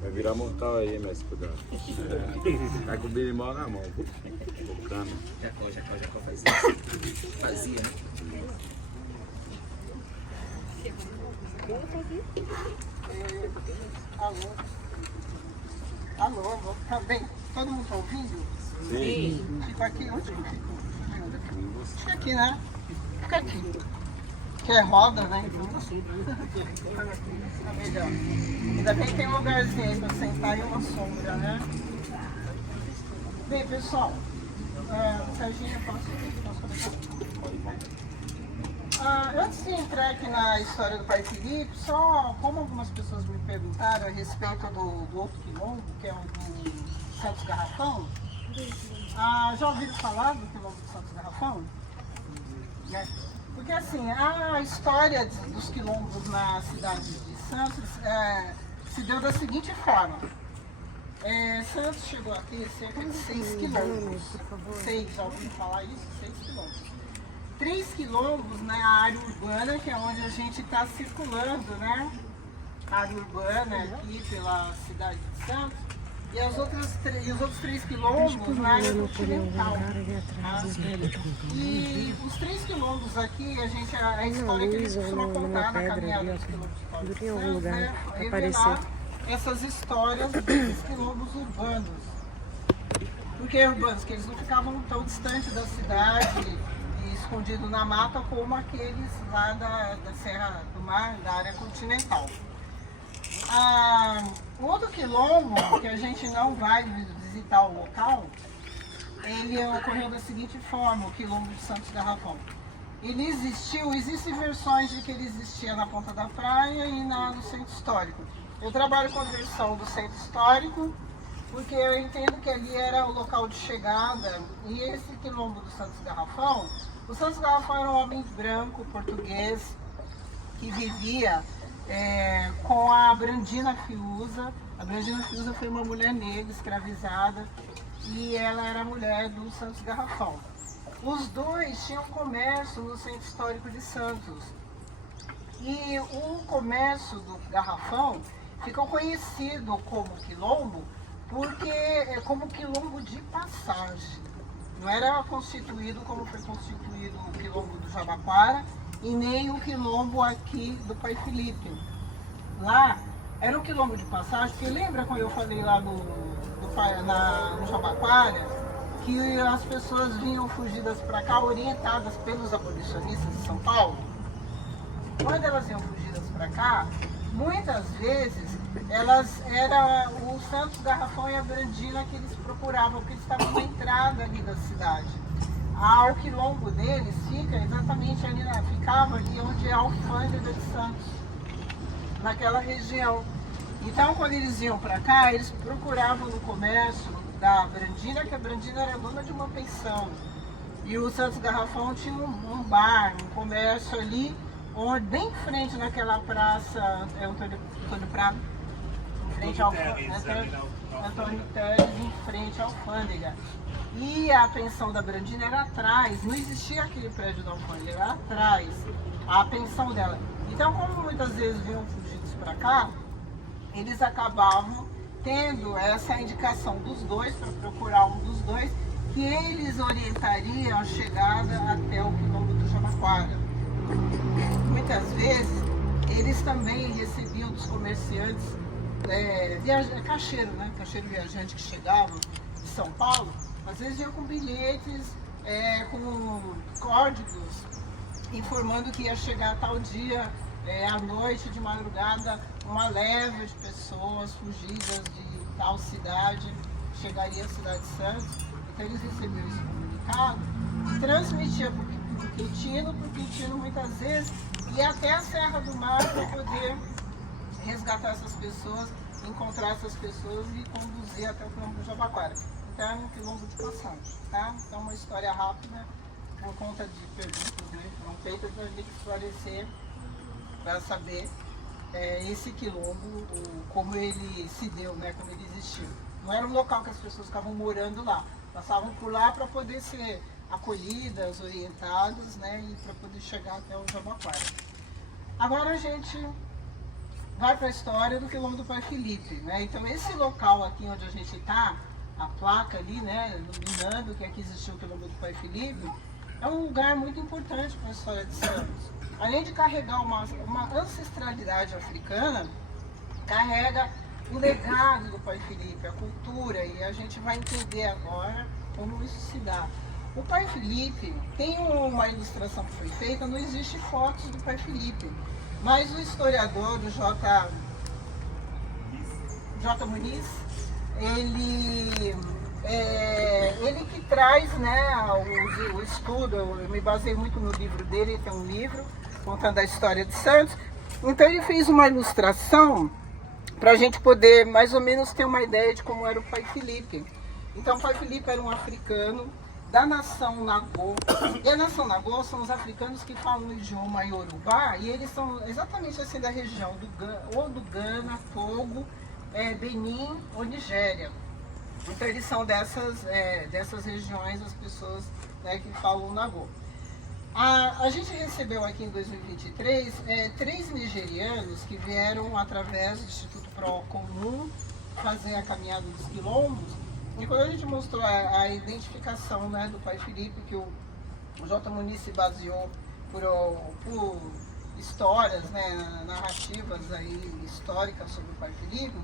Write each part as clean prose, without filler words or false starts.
Vai virar mortal aí, mestre, cuidado. Tá com o birimbau na mão, focando. Jacó faz isso. Fazia, né? Alô, tá bem? Todo mundo tá ouvindo? Sim. Fico aqui, onde eu fico? Fica aqui, né? Fica aqui. Que é roda, né? Tá melhor. Ainda bem que tem um lugarzinho aí pra sentar e uma sombra, né? Bem, pessoal, Serginho, posso antes de entrar aqui na história do Pai Filipe, só como algumas pessoas me perguntaram a respeito do outro quilombo, que é o do Santos Garrafão. Já ouviram falar do quilombo do Santos Garrafão? Né? Porque assim, a história dos quilombos na cidade de Santos se deu da seguinte forma. Santos chegou a ter cerca de 6 quilombos. 6, já ouviram falar isso? 6 quilombos. 3 quilombos na área urbana, que é onde a gente está circulando, né? A área urbana aqui pela cidade de Santos. E os outros 3 quilombos na área continental. E os 3 quilombos aqui, a história que eles costumam contar na caminhada dos quilombos históricos de Santos, né? Revelar essas histórias desses quilombos urbanos. Por que urbanos? Porque eles não ficavam tão distantes da cidade, escondido na mata, como aqueles lá da Serra do Mar, da área continental. O outro quilombo, que a gente não vai visitar o local, ele ocorreu da seguinte forma, o quilombo de Santos Garrafão. Ele existem versões de que ele existia na Ponta da Praia e no Centro Histórico. Eu trabalho com a versão do Centro Histórico, porque eu entendo que ali era o local de chegada, e esse quilombo do Santos Garrafão, o Santos Garrafão era um homem branco, português, que vivia com a Brandina Fiuza. A Brandina Fiuza foi uma mulher negra escravizada e ela era a mulher do Santos Garrafão. Os dois tinham comércio no Centro Histórico de Santos. E o comércio do Garrafão ficou conhecido como quilombo porque é como quilombo de passagem. Não era constituído como foi constituído o quilombo do Jabaquara e nem o quilombo aqui do Pai Filipe. Lá era um quilombo de passagem, porque lembra quando eu falei lá no Jabaquara que as pessoas vinham fugidas para cá orientadas pelos abolicionistas de São Paulo? Quando elas iam fugidas para cá, muitas vezes era o Santos Garrafão e a Brandina que eles procuravam, porque eles estavam na entrada ali da cidade. O quilombo deles fica exatamente ali, ficava ali onde é a alfândega de Santos, naquela região. Então, quando eles iam para cá, eles procuravam no comércio da Brandina, que a Brandina era dona de uma pensão. E o Santos Garrafão tinha um bar, um comércio ali, bem em frente naquela praça Antônio Prado, em frente ao Antônio Teles, em frente à alfândega. E a pensão da Brandina era atrás, não existia aquele prédio da alfândega, era atrás, a pensão dela. Então, como muitas vezes vinham fugidos para cá, eles acabavam tendo essa indicação dos dois, para procurar um dos dois, que eles orientariam a chegada até o quilombo do Jabaquara. Muitas vezes, eles também recebiam dos comerciantes, caixeiro, né? Caixeiro viajante que chegavam de São Paulo, às vezes vinham com bilhetes, com códigos, informando que ia chegar tal dia, à noite, de madrugada, uma leva de pessoas fugidas de tal cidade, chegaria à cidade de Santos. Então eles recebiam esse comunicado e transmitiam para o Quintino muitas vezes ia até a Serra do Mar para poder resgatar essas pessoas, encontrar essas pessoas e conduzir até o quilombo do Jabaquara. Então é um quilombo de passagem, tá? Então uma história rápida, por conta de perguntas, né, que foram feitas, a gente esclarecer para saber esse quilombo, como ele se deu, né, como ele existiu. Não era um local que as pessoas ficavam morando lá, passavam por lá para poder ser acolhidas, orientadas, né, e para poder chegar até o Jabaquara. Agora a gente vai para a história do quilombo do Pai Felipe, né? Então esse local aqui onde a gente está, a placa ali, né, iluminando que aqui existiu o quilombo do Pai Felipe, é um lugar muito importante para a história de Santos. Além de carregar uma ancestralidade africana, carrega o legado do Pai Felipe, a cultura, e a gente vai entender agora como isso se dá. O Pai Felipe, tem uma ilustração que foi feita, não existe fotos do Pai Felipe, mas o historiador, o J. Muniz, ele que traz, né, o estudo. Eu me baseei muito no livro dele, tem um livro contando a história de Santos. Então ele fez uma ilustração para a gente poder mais ou menos ter uma ideia de como era o Pai Felipe. Então o Pai Felipe era um africano da nação Nagô. E a nação Nagô são os africanos que falam o idioma Yorubá, e eles são exatamente assim da região do Ghana, Togo, Benin ou Nigéria. Então eles são dessas regiões, as pessoas, né, que falam o Nagô. A gente recebeu aqui em 2023 3 nigerianos que vieram através do Instituto Procomum fazer a caminhada dos quilombos. E quando a gente mostrou a identificação, né, do Pai Felipe, que o J. Muniz se baseou por histórias, né, narrativas aí, históricas sobre o Pai Felipe,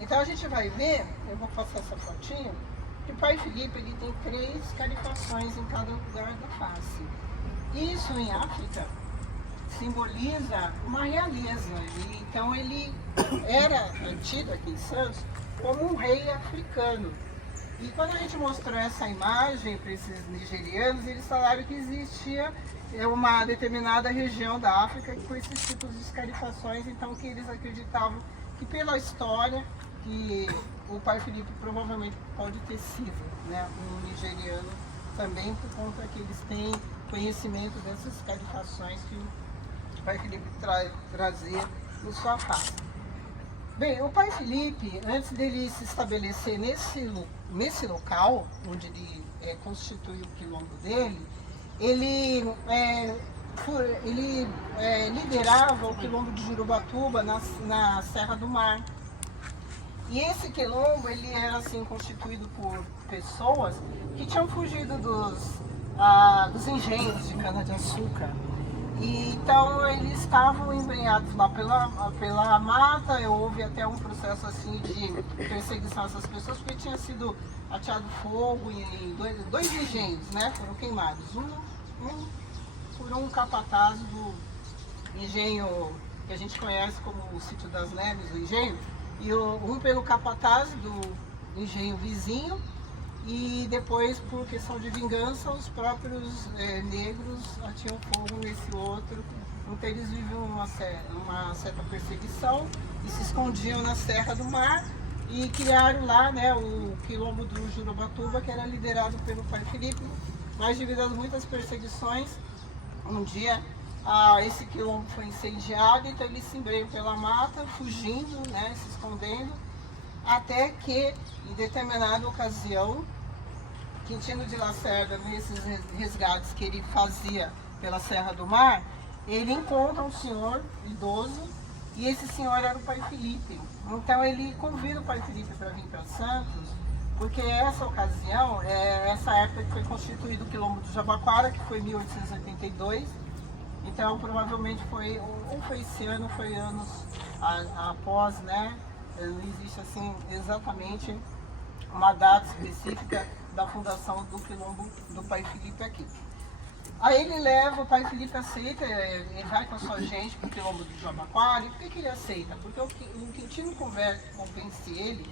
então a gente vai ver, eu vou passar essa fotinho, que o Pai Felipe ele tem 3 carifações em cada lugar da face. Isso em África simboliza uma realeza, e então ele era tido aqui em Santos como um rei africano. E quando a gente mostrou essa imagem para esses nigerianos, eles falaram que existia uma determinada região da África com esses tipos de escarifações, então que eles acreditavam que pela história que o Pai Felipe provavelmente pode ter sido, né, um nigeriano também, por conta que eles têm conhecimento dessas escarifações que o Pai Felipe trazia em sua face. Bem, o Pai Felipe, antes dele se estabelecer nesse local, onde ele constitui o quilombo dele, ele liderava o quilombo de Jurubatuba na Serra do Mar. E esse quilombo ele era assim, constituído por pessoas que tinham fugido dos engenhos de cana-de-açúcar. E, então eles estavam embrenhados lá pela mata. Houve até um processo assim de perseguição a essas pessoas, porque tinha sido ateado fogo em dois engenhos, né? Foram queimados. Um por um capataz do engenho que a gente conhece como o Sítio das Neves, o engenho, e um pelo capataz do engenho vizinho. E depois, por questão de vingança, os próprios negros atiam fogo nesse outro. Então eles viviam uma certa perseguição e se escondiam na Serra do Mar e criaram lá, né, o quilombo do Jurubatuba, que era liderado pelo Pai Felipe. Mas devido a muitas perseguições, um dia esse quilombo foi incendiado, então eles se embrenham pela mata, fugindo, né, se escondendo, até que em determinada ocasião, Quintino de Lacerda, nesses resgates que ele fazia pela Serra do Mar, ele encontra um senhor idoso, e esse senhor era o Pai Felipe. Então ele convida o Pai Felipe para vir para Santos, porque essa ocasião, essa época que foi constituído o quilombo do Jabaquara, que foi em 1882, então provavelmente foi esse ano, foi anos após, né? Não existe assim exatamente uma data específica da fundação do quilombo do Pai Felipe aqui. Aí ele leva, o Pai Felipe aceita, ele vai com a sua gente para o quilombo do Jabaquara. E por que ele aceita? Porque o Quintino convence ele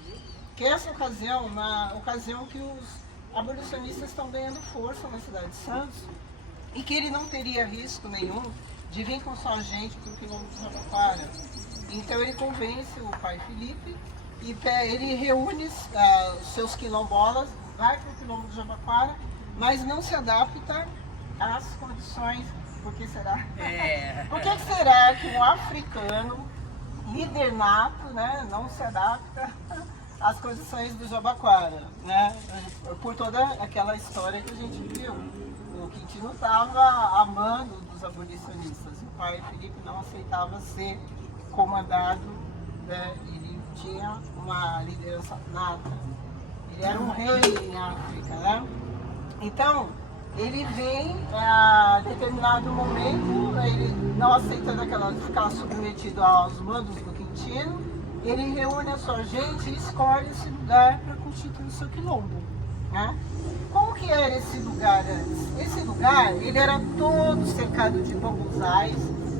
que essa ocasião, na ocasião que os abolicionistas estão ganhando força na cidade de Santos, e que ele não teria risco nenhum de vir com sua gente para o quilombo do Jabaquara. Então ele convence o Pai Felipe e ele reúne os seus quilombolas, vai para o quilombo do Jabaquara, mas não se adapta às condições. Por que será? Por que será que um africano, líder nato, né, não se adapta às condições do Jabaquara, né? Por toda aquela história que a gente viu. O Quintino estava amando dos abolicionistas. O Pai Felipe não aceitava ser comandado né? Ele tinha uma liderança nata. Ele era um rei em África, né? Então, ele vem a determinado momento, ele não aceitando ficar submetido aos mandos do Quintino, ele reúne a sua gente e escolhe esse lugar para constituir o seu quilombo, né? Como que era esse lugar antes? Esse lugar, ele era todo cercado de bambuzais.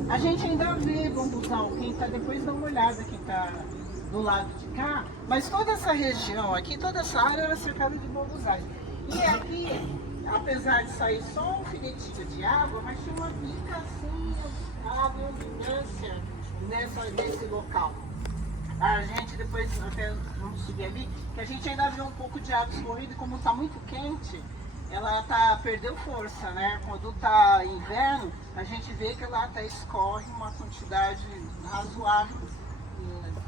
A gente ainda vê bambuzal, quem está depois dá uma olhada, quem está do lado de cá, mas toda essa região aqui, toda essa área era cercada de bambuzais. E aqui, apesar de sair só um filetinho de água, mas tinha uma bica assim, abundância nesse local. A gente depois, até vamos subir ali, que a gente ainda vê um pouco de água escorrida e como está muito quente, ela perdeu força, né? Quando está inverno, a gente vê que ela até escorre uma quantidade razoável,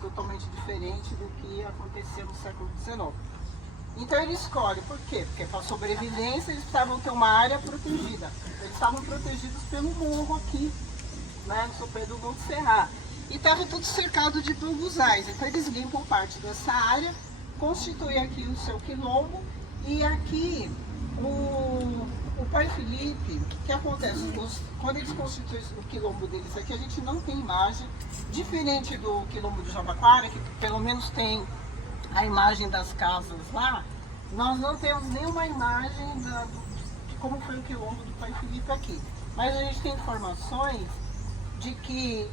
totalmente diferente do que aconteceu no século XIX. Então ele escolhe, por quê? Porque para sobrevivência eles precisavam ter uma área protegida. Eles estavam protegidos pelo morro aqui, né, no sopé do Monte Serra. E estava tudo cercado de bambuzais. Então eles limpam parte dessa área, constituem aqui o seu quilombo. E aqui o pai Felipe, o que acontece? Quando eles constituem o quilombo deles aqui, a gente não tem imagem, diferente do quilombo de Jabaquara, que pelo menos tem a imagem das casas lá, nós não temos nenhuma imagem de como foi o quilombo do pai Felipe aqui. Mas a gente tem informações de que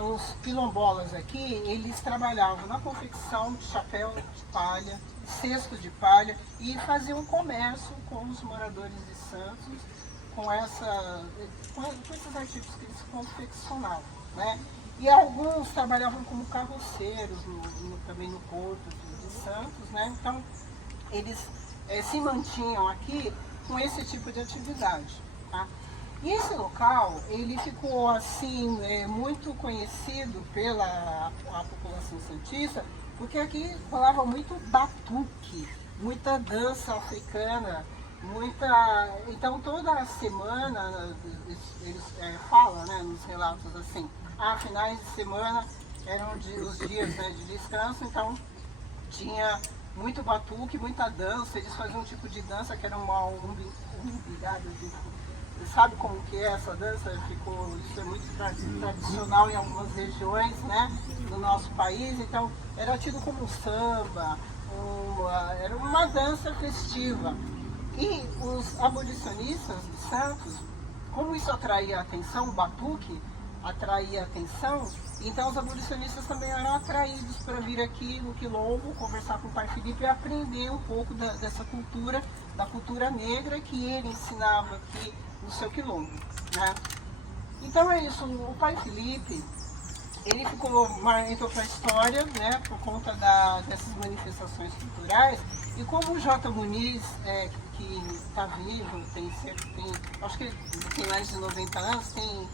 os quilombolas aqui, eles trabalhavam na confecção de chapéu de palha, cesto de palha e faziam um comércio com os moradores de Santos com esses artigos que eles confeccionavam, né? E alguns trabalhavam como carroceiros também no porto de Santos, né? Então eles se mantinham aqui com esse tipo de atividade, tá? E esse local, ele ficou assim, muito conhecido pela população santista, porque aqui rolava muito batuque, muita dança africana, então toda a semana, eles falam, né, nos relatos assim, finais de semana eram os dias, né, de descanso, então tinha muito batuque, muita dança, eles faziam um tipo de dança que era uma umbigada. Sabe como que é essa dança? Isso é muito tradicional em algumas regiões, né, do nosso país, então era tido como um samba, era uma dança festiva. E os abolicionistas de Santos, como isso atraía a atenção, o batuque atraía a atenção, então os abolicionistas também eram atraídos para vir aqui no quilombo, conversar com o pai Felipe e aprender um pouco dessa cultura, da cultura negra que ele ensinava aqui no seu quilombo, né? Então é isso, o pai Felipe, ele entrou para a história, né, por conta dessas manifestações culturais, e como o J. Muniz, que está vivo, acho que ele tem mais de 90 anos, tem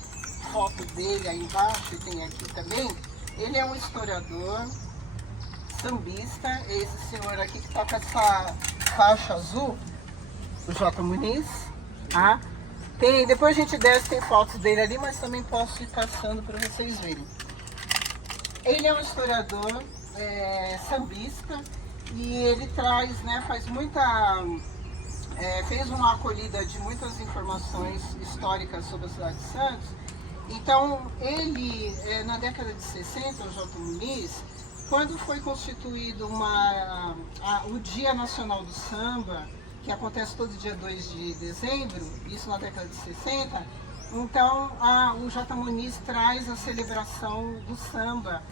foto dele aí embaixo, e tem aqui também, ele é um historiador, sambista, esse senhor aqui que está com essa faixa azul, o J. Muniz, tá? Depois a gente desce, tem fotos dele ali, mas também posso ir passando para vocês verem. Ele é um historiador sambista e ele traz, né, fez uma acolhida de muitas informações históricas sobre a cidade de Santos. Então, ele, na década de 60, o J. Muniz, quando foi constituído o Dia Nacional do Samba, que acontece todo dia 2 de dezembro, isso na década de 60, então o J. Muniz traz a celebração do samba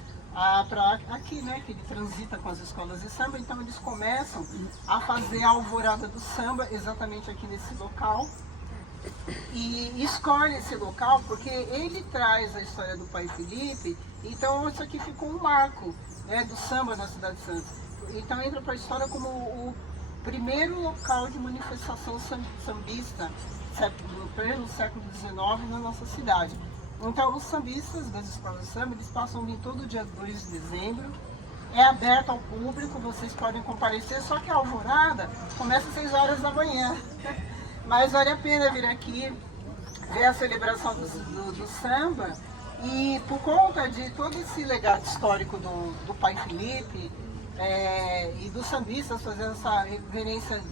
para aqui, né, que ele transita com as escolas de samba, então eles começam a fazer a alvorada do samba exatamente aqui nesse local, e escolhe esse local porque ele traz a história do pai Felipe, então isso aqui ficou um marco, né, do samba na cidade de Santos. Então entra para a história como o primeiro local de manifestação sambista pelo século XIX na nossa cidade. Então os sambistas das escolas de samba, eles passam vir todo dia 2 de dezembro, é aberto ao público, vocês podem comparecer, só que a alvorada começa às 6 horas da manhã. Mas vale a pena vir aqui, ver a celebração do samba E por conta de todo esse legado histórico do pai Felipe e dos sambistas fazendo essa reverência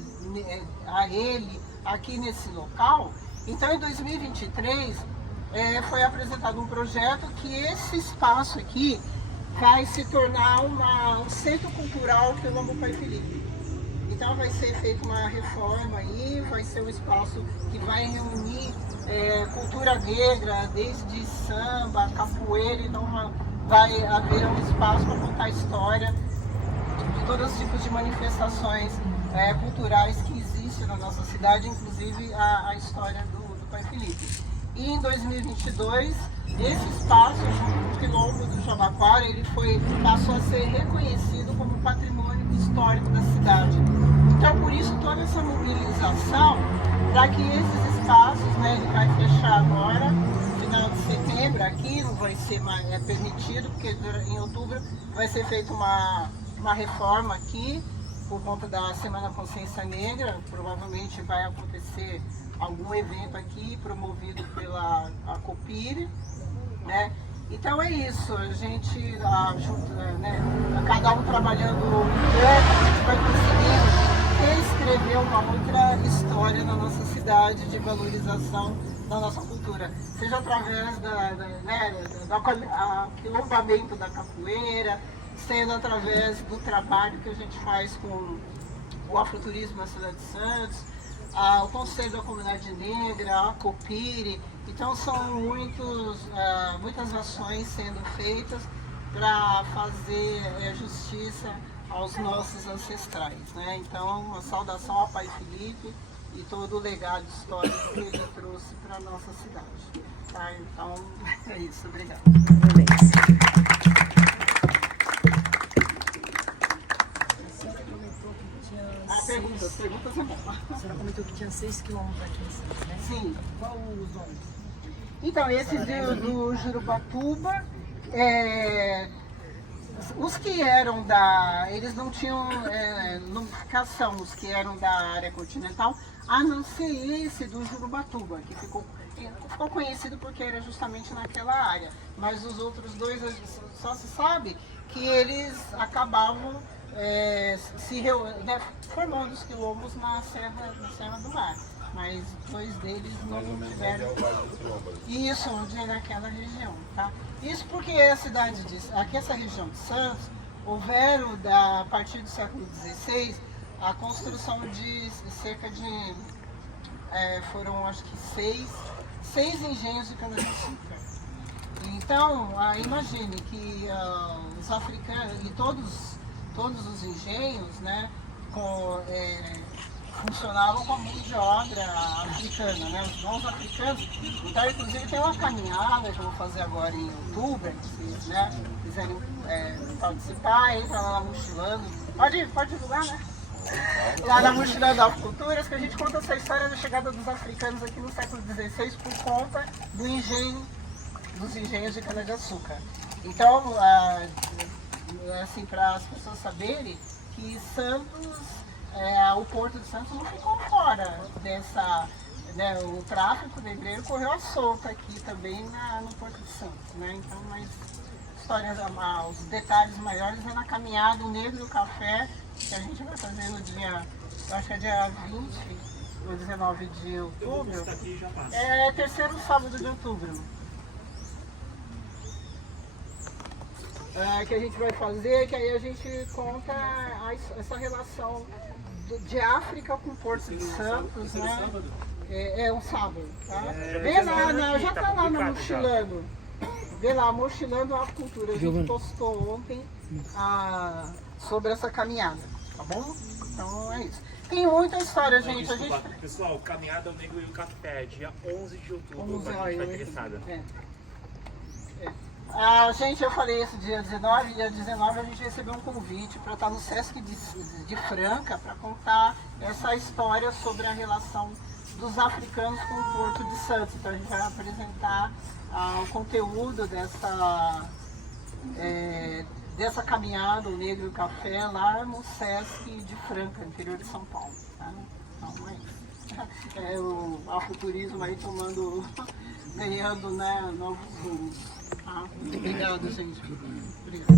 a ele aqui nesse local, então em 2023 foi apresentado um projeto que esse espaço aqui vai se tornar um centro cultural Quilombo Pai Felipe. Então vai ser feita uma reforma aí, vai ser um espaço que vai reunir cultura negra, desde samba, capoeira, então vai haver um espaço para contar a história de todos os tipos de manifestações culturais que existem na nossa cidade, inclusive a história do Pai Felipe. E em 2022, esse espaço, junto com o Quilombo do Jabaquara, ele passou a ser reconhecido como patrimônio histórico da cidade. Então, por isso, toda essa mobilização para que esses espaços, ele vai fechar agora, no final de setembro, aqui não vai ser mais permitido, porque em outubro vai ser feita uma reforma aqui, por conta da Semana Consciência Negra. Provavelmente vai acontecer algum evento aqui promovido pela Copire, né? Então é isso, a gente, cada um trabalhando interno, a gente vai conseguir reescrever uma outra história na nossa cidade de valorização da nossa cultura, seja através do aquilombamento da capoeira, sendo através do trabalho que a gente faz com o afroturismo na cidade de Santos, o Conselho da Comunidade Negra, a Copire. Então são muitas ações sendo feitas para fazer justiça aos nossos ancestrais, né? Então uma saudação ao Pai Felipe e todo o legado histórico que ele trouxe para a nossa cidade. Tá? Então é isso, obrigada. Perguntas é bom. A senhora comentou que tinha 6 quilômetros aqui em Santos, né? Sim. Qual os nomes? Então, esse do Jurubatuba, os que eram eles não tinham notificação, os que eram da área continental, a não ser esse do Jurubatuba, que ficou conhecido porque era justamente naquela área. Mas os outros dois, só se sabe que eles acabavam formando os quilombos na Serra do Mar, mas dois deles não tiveram isso, onde é naquela região, tá? Isso porque aqui essa região de Santos, houveram a partir do século XVI a construção de cerca de foram acho que seis engenhos de cana-de-açúcar. Então imagine que os africanos e todos os engenhos, né, funcionavam como mão de obra africana, né, os bons africanos. Então, inclusive, tem uma caminhada que eu vou fazer agora em outubro, se quiserem participar, entra lá na Mochilando. Pode divulgar, né? Lá na Mochilando Afroculturas, que a gente conta essa história da chegada dos africanos aqui no século XVI por conta dos engenhos de cana-de-açúcar. Então, assim, para as pessoas saberem que Santos, o Porto de Santos não ficou fora dessa, o tráfico negreiro correu à solta aqui também no Porto de Santos, né? Então, mas histórias, os detalhes maiores é na caminhada O Negro e o Café, que a gente vai fazer no dia, eu acho que é dia 20 ou 19 de outubro, terceiro sábado de outubro. Que a gente vai fazer, que aí a gente conta essa relação de África com Porto de Santos, né? É um sábado, tá? Vê lá, já tá lá na Mochilando. Vê lá, Mochilando a Cultura. A gente postou ontem sobre essa caminhada, tá bom? Então é isso. Tem muita história, gente. Pessoal, Caminhada O Negro e o Café, dia 11 de outubro, pra quem está interessada. Gente, eu falei esse dia 19 a gente recebeu um convite para estar no Sesc de Franca para contar essa história sobre a relação dos africanos com o Porto de Santos. Então a gente vai apresentar o conteúdo dessa caminhada, O Negro e o Café, lá no Sesc de Franca, interior de São Paulo. Tá? Então o afroturismo aí ganhando, né, novos rumos. Tá? Obrigada, gente. Obrigada.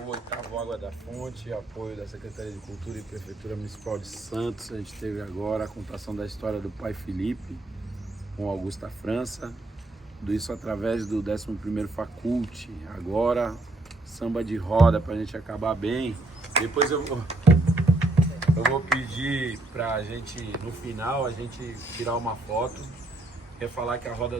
O oitavo Água da Fonte, apoio da Secretaria de Cultura e Prefeitura Municipal de Santos. A gente teve agora a contação da história do pai Felipe com Augusta França. Tudo isso através do 11º Faculte. Agora, samba de roda para a gente acabar bem. Depois eu vou pedir para a gente, no final, a gente tirar uma foto. Quer falar que a roda